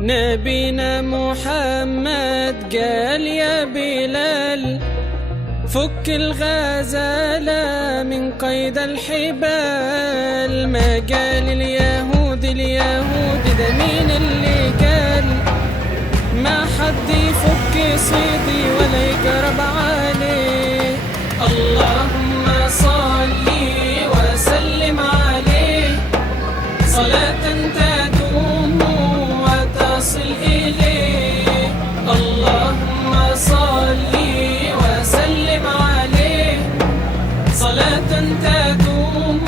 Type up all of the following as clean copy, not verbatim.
نبينا محمد قال يا بلال فك الغزالة من قيد الحبال. ما قال اليهود ده مين اللي قال؟ ما حد يفك صيدي ولا يقرب عليه. اللهم صل وسلم عليه صلاة تدوم وتصل إليه. اللهم صل وسلم عليه صلاة تدوم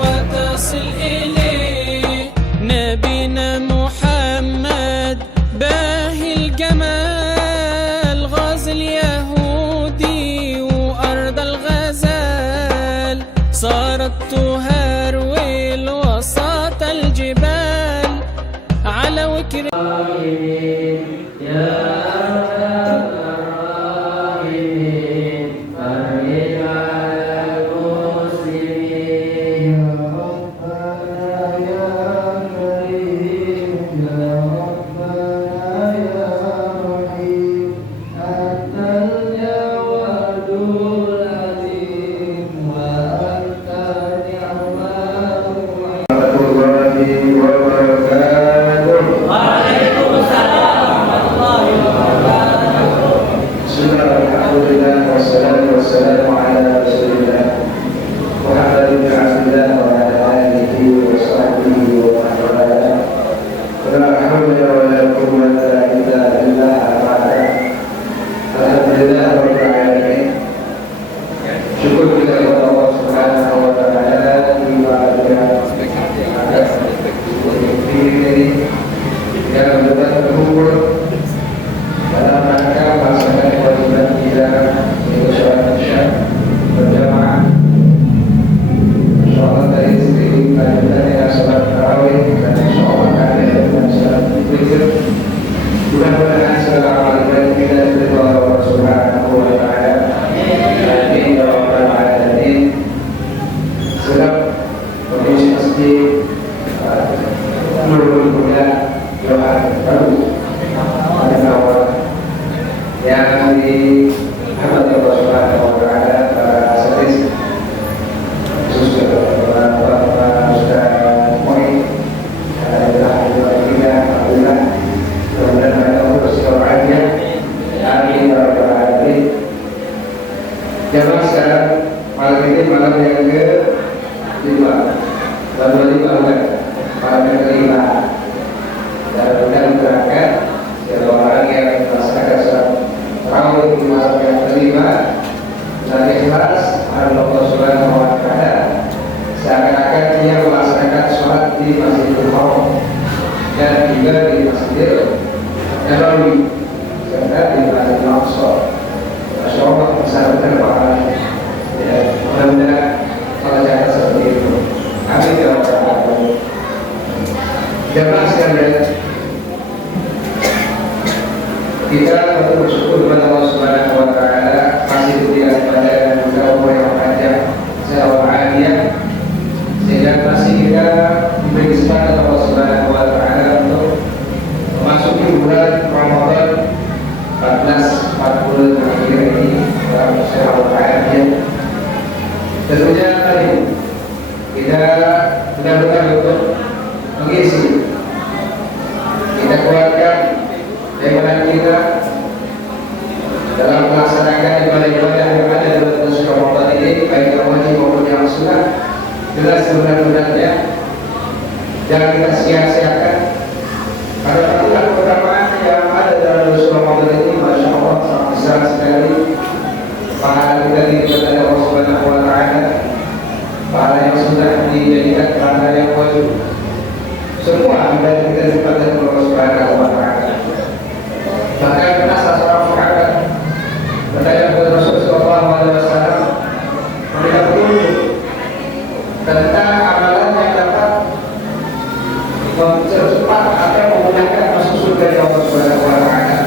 وتصل إليه. نبينا محمد باهي الجمال غاز اليهودي وأرض الغزال. صارت تهرول وسط الجبال على وكر kita patut bersyukur kepada Allah Subhanahu wa taala masih diberikan kepada kita umur yang panjang sehat walafiat sehingga masih kita diberi kesempatan Allah Subhanahu wa taala untuk memasuki bulan Ramadan 1440 terakhir ini dalam sehat walafiat. Tentunya tadi kita benar-benar untuk mengisi kita kuatkan keimanan kita dalam melaksanakan ibadah-ibadah yang ada dalam bulan Ramadan ini, baik yang wajib maupun yang sunnah. Jelas sebenarnya jangan kita sia-siakan karena itulah keutamaan yang ada dalam bulan Ramadan ini. Masya Allah, sangat besar sekali pahala kita diberikan oleh Allah Subhanahu wa taala, pahala yang sudah dijadikan pahala yang wajib. Semua ibadah kita diberikan oleh Allah Subhanahu wa taala. Bahkan pernah salah seorang sahabat bertanya kepada Rasulullah SAW, memberikan petunjuk tentang amalan yang dapat mempercepat atau memudahkan masuk surga dari Allah Subhanahu wa taala.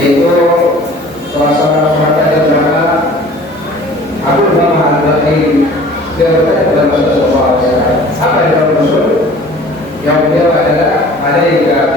Itu salah seorang sahabat yang bernama Abu Umamah Al-Bahili. Dia bertanya kepada Rasulullah SAW, apa yang Rasul? Yang beliau adalah alaika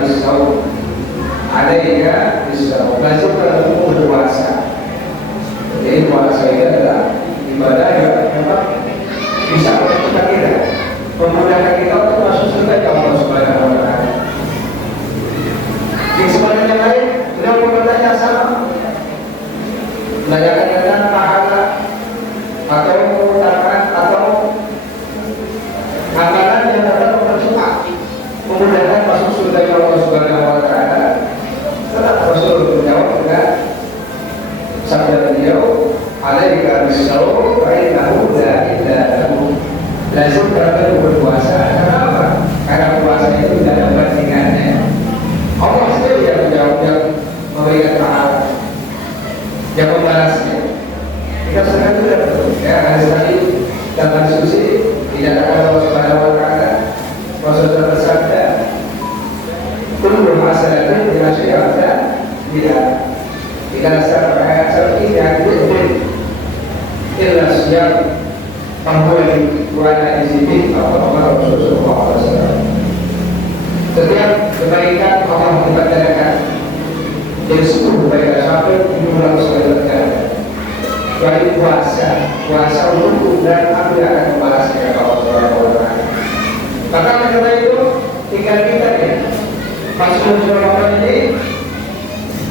bersabda, kullu hasanatin bila syai'atan bila sampai seperti yang itu illa siyam panggulan buana di sini atau Rasulullah SAW. Setiap kebaikan Allah mengatakan dari 10 kebaikan sampai 500 kebaikan. Dari puasa untuk dan aku akan membalasnya kepada Allah Subhanahu wa Ta'ala. Maka karena itu tinggal kita ya masuk ke Ramadan ini,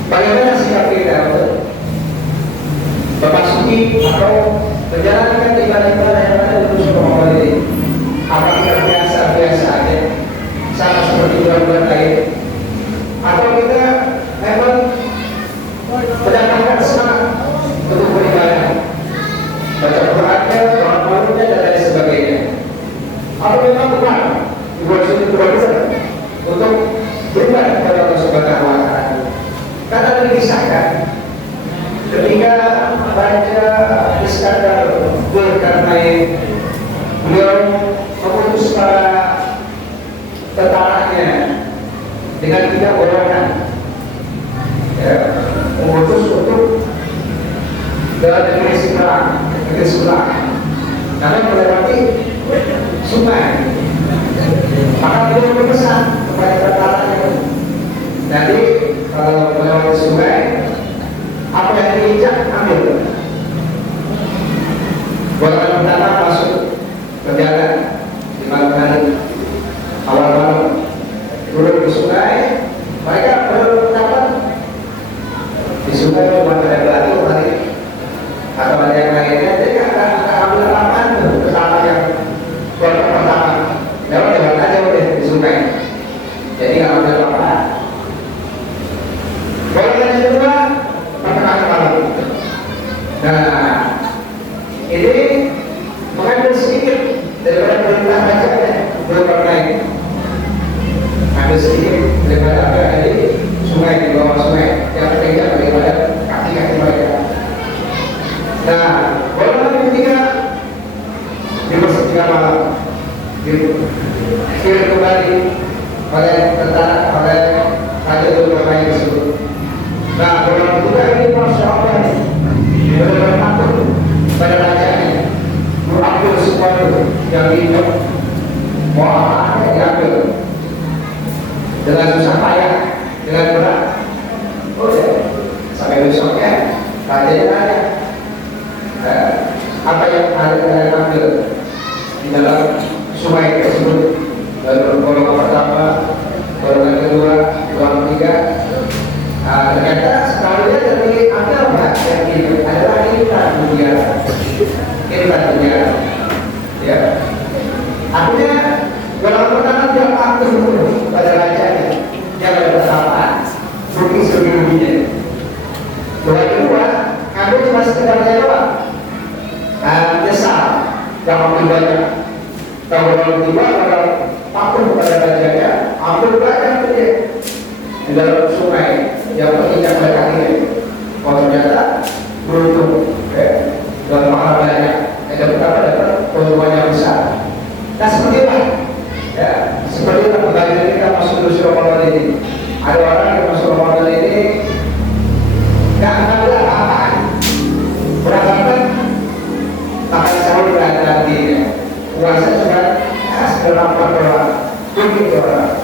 bagaimana sikap kita untuk memasuki atau menjalankan ibadah-ibadah yang ada di Ramadan ini? Apa kita biasa aja sama seperti bulan-bulan lain, atau kita memang mendatangkan semangat untuk beribadah, baca Qurannya, doa-doanya dan lain sebagainya? Atau memang benar dibuat sini benar untuk beribadah kepada Allah Subhanahu wa Ta'ala? Karena dikisahkan ketika Raja Iskandar Dzulkarnain, beliau memutus para tentaranya dengan 3 golongan, ya, memutus untuk ke negeri sebelah, karena melewati sungai. Maka beliau berpesan kepada tentaranya, jadi kalau melewati sungai, apa yang diinjak ambil. Golongan pertama masuk ke jalan di malam hari, awal malam turun ke sungai. Mereka berpendapat di sungai memang ada batu hari atau ada yang lainnya, jadi akan ambil apaan pertama yang golongan pertama lewat aja udah di sungai, jadi nggak ambil apa-apa. Golongan yang kedua pertengahan malam. Nah, ini mengambil sedikit daripada perintah rajanya Dzulkarnain, ambil sedikit daripada apa yang ada di sungai, di bawah sungai, yang tertinggal daripada kaki-kaki mereka. Nah, golongan yang ketiga di pertengahan malam dikirim kembali oleh tentara, oleh Raja Dzulkarnain tersebut. Nah, golongan ketiga ini Masya Allah benar-benar takut pada rajanya, mengambil semua yang diinjak, mau apa yang diambil dengan susah payah, dengan berat. Oh ya, sampai besoknya rajanya tanya, apa yang ada yang ambil di dalam sungai tersebut. Lalu golongan pertama, golongan kedua, golongan ketiga, ternyata sekalinya dari ambil apa yang itu adalah intan dunia, ya. Akhirnya golongan pertama dia aktif pada rajanya, jangan bersama bukti sebelumnya. Golongan kedua, ambil cuma sekedar lewat, nyesal, jangan ambil banyak. Golongan kedua kalau takut pada rajanya, ambil banyak dia di dalam sungai yang menginjak oleh kakinya. Oh ternyata beruntung, dalam mahal banyak, ada betapa dapat keuntungan yang besar. Nah seperti apa? Ya, seperti apa bagaimana kita masuk ke Ramadan ini? Ada orang yang masuk Ramadan ini nggak ngambil apa-apaan, berangkat makan sahur dan nanti puasa juga sekedar doang, begitu orang.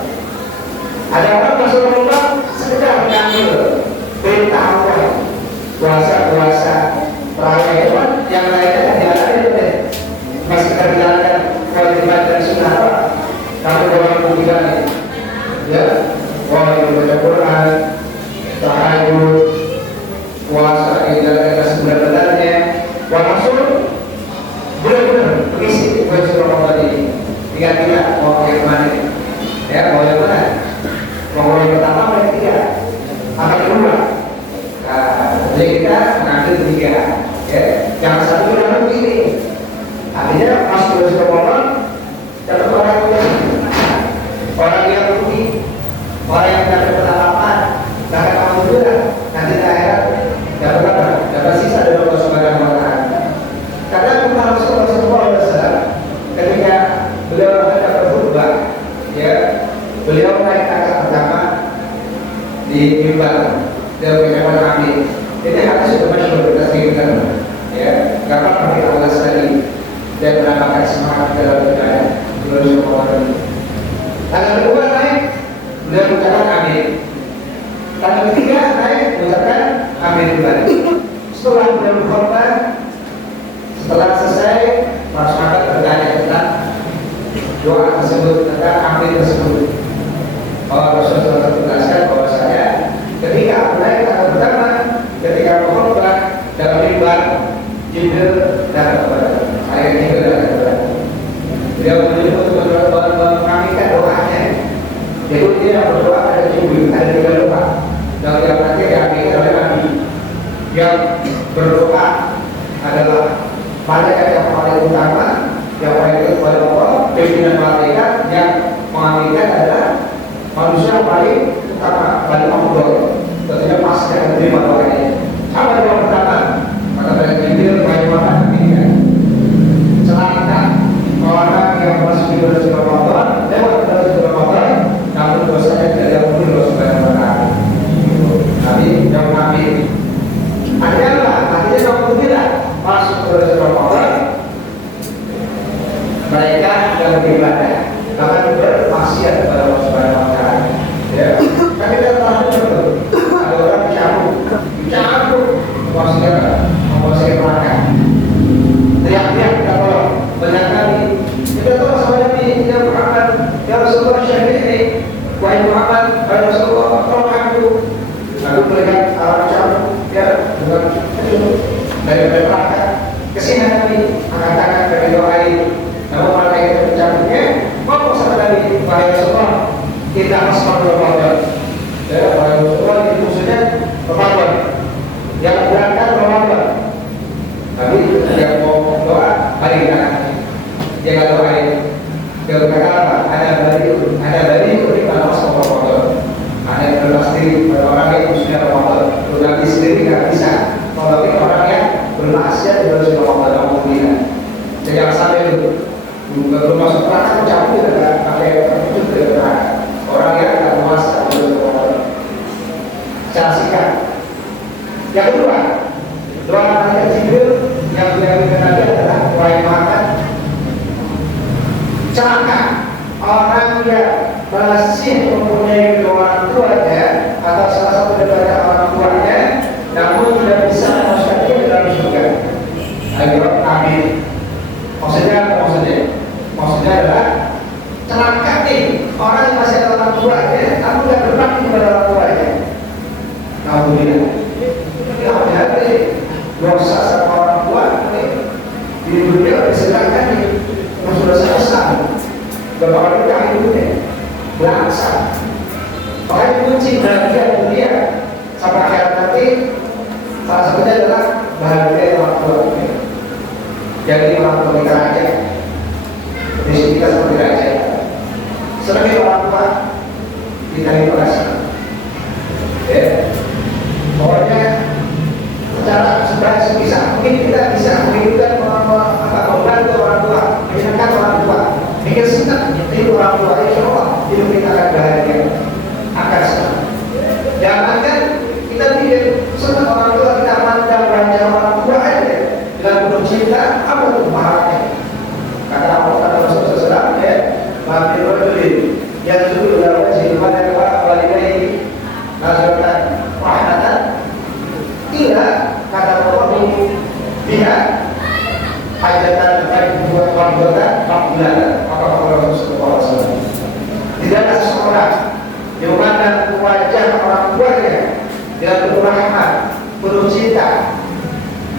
Ada orang masuk Ramadan sekedar mengambil perintah Allah, puasa perawai itu yang lainnya dijalankan itu deh, masih kita jalankan kewajiban dan sunnah apa? Kamu orang bukan ya, orang baca Quran, tahajud, puasa dijalankan sebenar-benarnya, walhasil benar-benar mengisi puasa Ramadan ini. Tinggal mau yang mana nih? Ya, mau yang mana? Mau yang pertama atau yang ketiga? Apa kedua? Jadi kita mengambil 3, ya. Yang satu yang begini, artinya pas terus Ramadan dapat orang yang rugi, orang yang dapat pengalaman, dapat alhamdulillah, nanti di akhirat dapat apa? Dapat sisa dari Allah Subhanahu wa Ta'ala. Karena Rasulullah SAW ketika beliau ada berkhutbah, ya, beliau naik angkat pertama di mimbar dan mengucapkan amin. Ini hadis sudah masyhur kita sering ya, karena kami Allah sekali dan menambahkan semangat dalam beribadah. Tanggal kedua naik, beliau mengucapkan amin. Tanggal ketiga naik, mengucapkan amin kembali. Setelah beliau berkhutbah, setelah selesai, masyarakat bertanya tentang doa tersebut, tentang amin tersebut. Rasulullah menjelaskan bahwa saya ketika aku naik tanggal pertama, ketika berkhutbah dalam mimbar, Jibril datang kepada saya. Jibril datang kepada beliau menyebut mengaminkan doanya. Jadi dia berdoa ada Jibril, ada tiga doa. Dan yang nanti diambil oleh Nabi. Yang berdoa adalah malaikat yang paling utama, yang paling kepada Allah, pimpinan malaikat. Yang mengaminkan adalah manusia yang paling utama, paling afdal. Tentunya pasti akan terima doanya. Apa yang pertama? Kata dari Jibril, bagaimana aminkan? Celaka orang yang masuk di bulan Ramadan, lewat bulan Ramadan, namun dosanya tidak diampuni Allah Subhanahu wa Ta'ala. Nabi yang amin. Artinya apa? Artinya kamu tidak masuk ke bulan Ramadan, mereka yang beribadah akan bermaksiat kepada Allah Subhanahu wa Ta'ala. Ya, tapi kita tahu ada orang cabut, maksudnya neraka. Teriak-teriak kita tolong banyak kali. Kita tolong sama Nabi, ya Muhammad, ya Rasulullah syahid ini, wahai Muhammad, wahai Rasulullah, tolong aku. Lalu melihat orang cabut, ya dengan dari neraka ke sini Nabi angkat tangan bagi doain. Namun mereka itu mencabutnya, mau sama Nabi, wahai Rasulullah, kita masuk Ramadan. Ya, wahai Rasulullah itu maksudnya Ramadan. Yang berangkat Ramadan. Tapi yang mau doa, balik tangan. Jangan doain. Dia berkata apa? Ada dari di mana masuk Ramadan. Ada yang berlepas diri pada orang yang sudah Ramadan. Berlepas sendiri tidak bisa. Kalau orang yang bermaksiat di bulan Ramadan, alhamdulillah. Jangan sampai itu. Belum masuk neraka, cabut tidak pakai itu tidak neraka. Orang yang tidak puasa di bulan Ramadan. Secara singkat. Yang kedua, doa malaikat Jibril yang diambil Nabi adalah wahai Muhammad, celaka orang yang masih mempunyai kedua orang tuanya atau salah satu daripada orang tuanya, namun tidak bisa memasukkan dia ke dalam surga. Ayo, amin. Maksudnya adalah celaka nih orang yang masih ada orang tuanya, namun tidak berbakti kepada orang tuanya. Alhamdulillah. Hati-hati dosa sama orang tua di dunia disedangkan nih sudah selesai gak bakal nikah hidupnya berangsa. Makanya kunci bahagia dunia sampai akhirat nanti salah satunya adalah bahagia orang tua. Jadi orang tua kita aja misi kita seperti raja. Sebagai orang tua kita dikasih ya, pokoknya secara sebisa mungkin kita bisa menghidupkan membantu orang tua, menyenangkan orang tua, bikin senang hidup orang tua. Insya Allah hidup kita akan bahagia, akan senang. Jangankan kita bikin senang orang tua, kita mandang raja orang tua aja dengan penuh cinta, apa tuh pahalanya? Kata Rasulullah SAW, ya, maafin rojulin yang dulu dalam wajib pada walidayhi nazaratan rahmatan. Tidak kata Allah dia hajatan baik buat warga makbulan. Maka Rasulullah SAW tidaklah seseorang yang mana wajah orang tuanya dengan penuh rahmat, penuh cinta,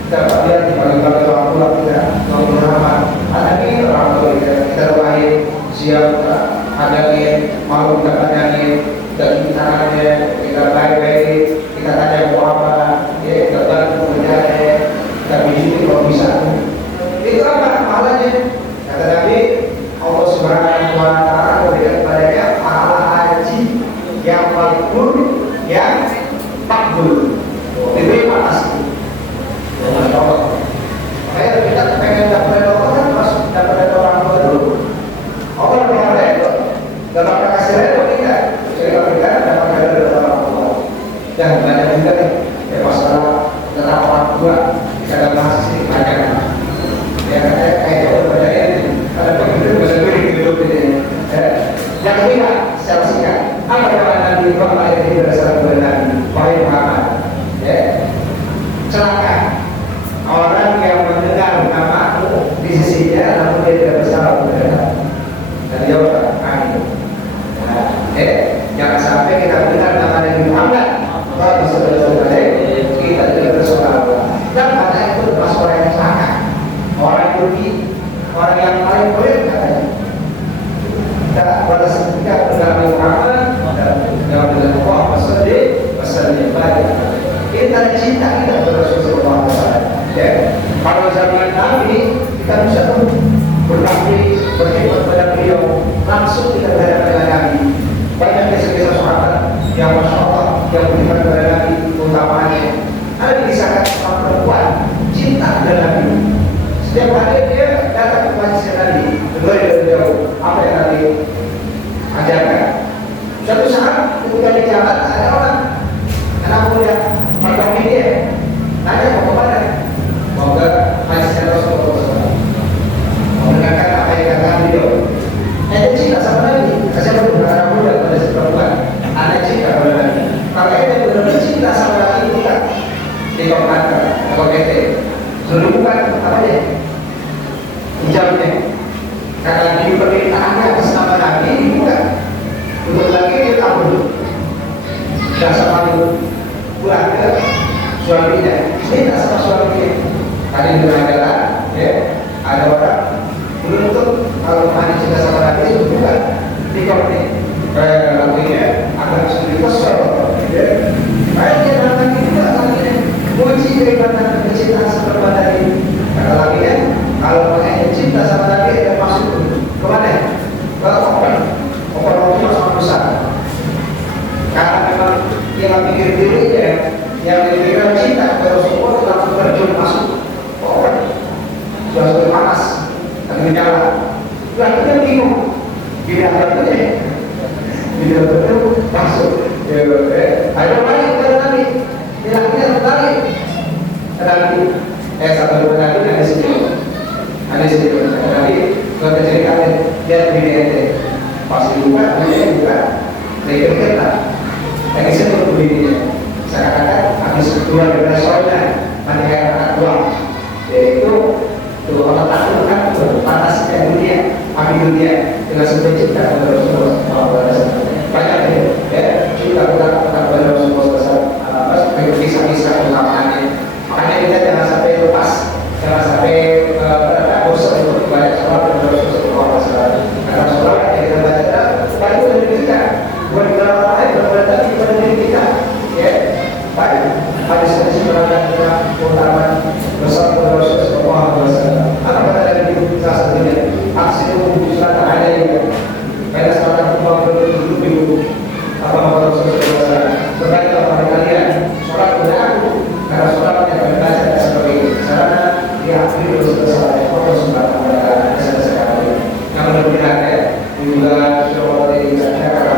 dapat lihat di bagi-bagi orang tua kita penuh rahmat. Ada ini orang tua kita doain siap hadapi malu kita panjangin dan kita tangannya kita baik-baik, kita tanya mau apa, ya kita bantu kerjanya, kita bikin kalau bisa. Itu apa pahalanya? Kata Nabi, Allah Subhanahu wa Ta'ala memberikan kepadanya pahala haji yang makbul, yang makbul, diterima asli. Dengan Allah. Makanya kita pengen dapat Allah kan masuk dapat orang tua dulu. Allah berkata itu, dalam kasih saya berikan, dapat dari orang tua. Dan banyak juga nih, masalah tentang orang tua dalam bahasa sini banyak. Ya katanya kayak jauh berbeda ini. Ada begitu bahasa hidup ini. Yang kedua, secara singkat, apa yang Nabi Muhammad yang berdasarkan kepada Nabi Muhammad? Celaka orang yang mendengar namamu di sisinya namun dia tidak bersalah kepada dan jawab amin. Jangan sampai kita mendengar nama Nabi Muhammad lalu saudara-saudara kita tidak bersalah. Dan pada itu termasuk orang yang celaka, orang yang rugi, orang yang paling berat katanya. Kita pada ketika mendengar Nabi Muhammad dan jawab dengan Allah pasal yang baik. Kita cinta kita kepada Rasulullah SAW. Kalau zaman Nabi kita bisa berbakti berkhidmat pada beliau, langsung kita berhadapan dengan Nabi. Banyak kisah-kisah sahabat yang masya Allah yang berkhidmat pada Nabi, utamanya ada kisah seorang perempuan cinta dengan Nabi. Setiap hari dia datang ke masjid Nabi, dengar dari beliau apa yang Nabi ajarkan. Suatu saat ketika di jalan ada orang anak muda bertemu dia, nanya mau kemana? Mau ke masjid Rasulullah. Mau mendengarkan apa yang katakan beliau. Anda cinta sama Nabi, saya baru anak muda pada si perempuan. Anda cinta pada Nabi. Kalau anda benar-benar cinta sama Nabi bukan di komputer atau PT, sudah bukan apa dia? Hijabnya. Karena di permintaannya atas nama Nabi bukan. Untuk lagi dia kabur. Dan sama pulang ke suaminya, cinta sama suaminya. Tadi di adalah, ada orang menuntut kalau mandi cinta sama Nabi itu bukan di komplek. Lagunya akan sulit kesel. Baik dia datang juga lagunya muji daripada kecintaan sama Nabi. Kata lagunya kalau makanya cinta sama Nabi ada masuk kemana? Ke open sama besar. Karena memang yang pikir dirinya, yang dipikirkan cinta kepada Rasulullah langsung terjun masuk sudah panas dan menyala. Lalu bingung, tidak betul masuk. Ada lagi kepada Nabi, bilangnya tertarik. Tetapi satu dua kali ada sedikit. Tetapi suatu cerita dia begini pasti buka, dia lah. Lagi saya perlu begini. Saya katakan habis keluar dari soalnya menikah anak buah, yaitu dua orang takut kan panas kayak dunia, api dunia dengan sebuah cinta kepada Rasulullah. Banyak cinta kepada Rasulullah SAW, kisah-kisah utamaannya. Makanya kita jangan sampai lepas, jangan sampai bosan untuk banyak sholat kepada Rasulullah SAW. Karena sholat yang kita baca baru dari kita, bukan kita orang lain, tapi kepada diri kita. Baik, ada sedikit perhatian keutamaan bersama Rasulullah SAW. Apa kata dari salah satunya? Aksimu surat ada yang pada saat aku dulu apa kata Rasulullah SAW? Berbaiklah pada kalian sholat kepada aku, karena sholat yang kalian baca sebagai sarana diakhiri Rasulullah SAW. Sekali. Yang benar-benar juga sholat yang dibaca karena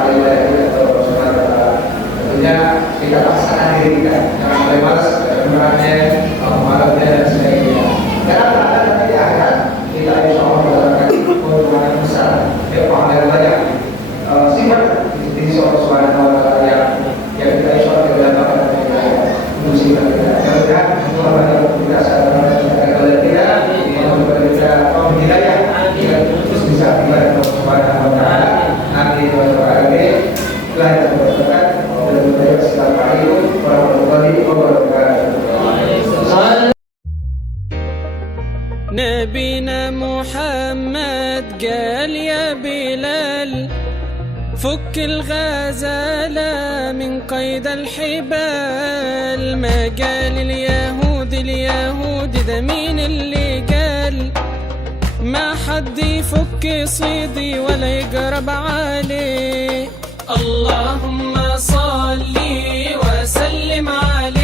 tentunya kita paksakan diri kita, jangan mulai malas, kebenarannya, malamnya dan sebagainya. Karena nanti di akhirat kita insya Allah mendapatkan keuntungan yang besar, pahala banyak. Sifat di seorang Subhanahu wa Ta'ala yang kita insya Allah tidak dapatkan untuk sifat kita. Kemudian Allah banyak kita sadar kepada kita, kepada kita hidayah, terus bisa ibadah Allah Subhanahu wa Ta'ala. Nanti telah berkat Assalamualaikum warahmatullahi wabarakatuh. نبينا محمد قال يا بلال فك الغزالة من قيد الحبال. ما قال اليهود ده مين اللي قال؟ ما حد يفك صيدي ولا يقرب عليه. اللهم صل وسلم عليه.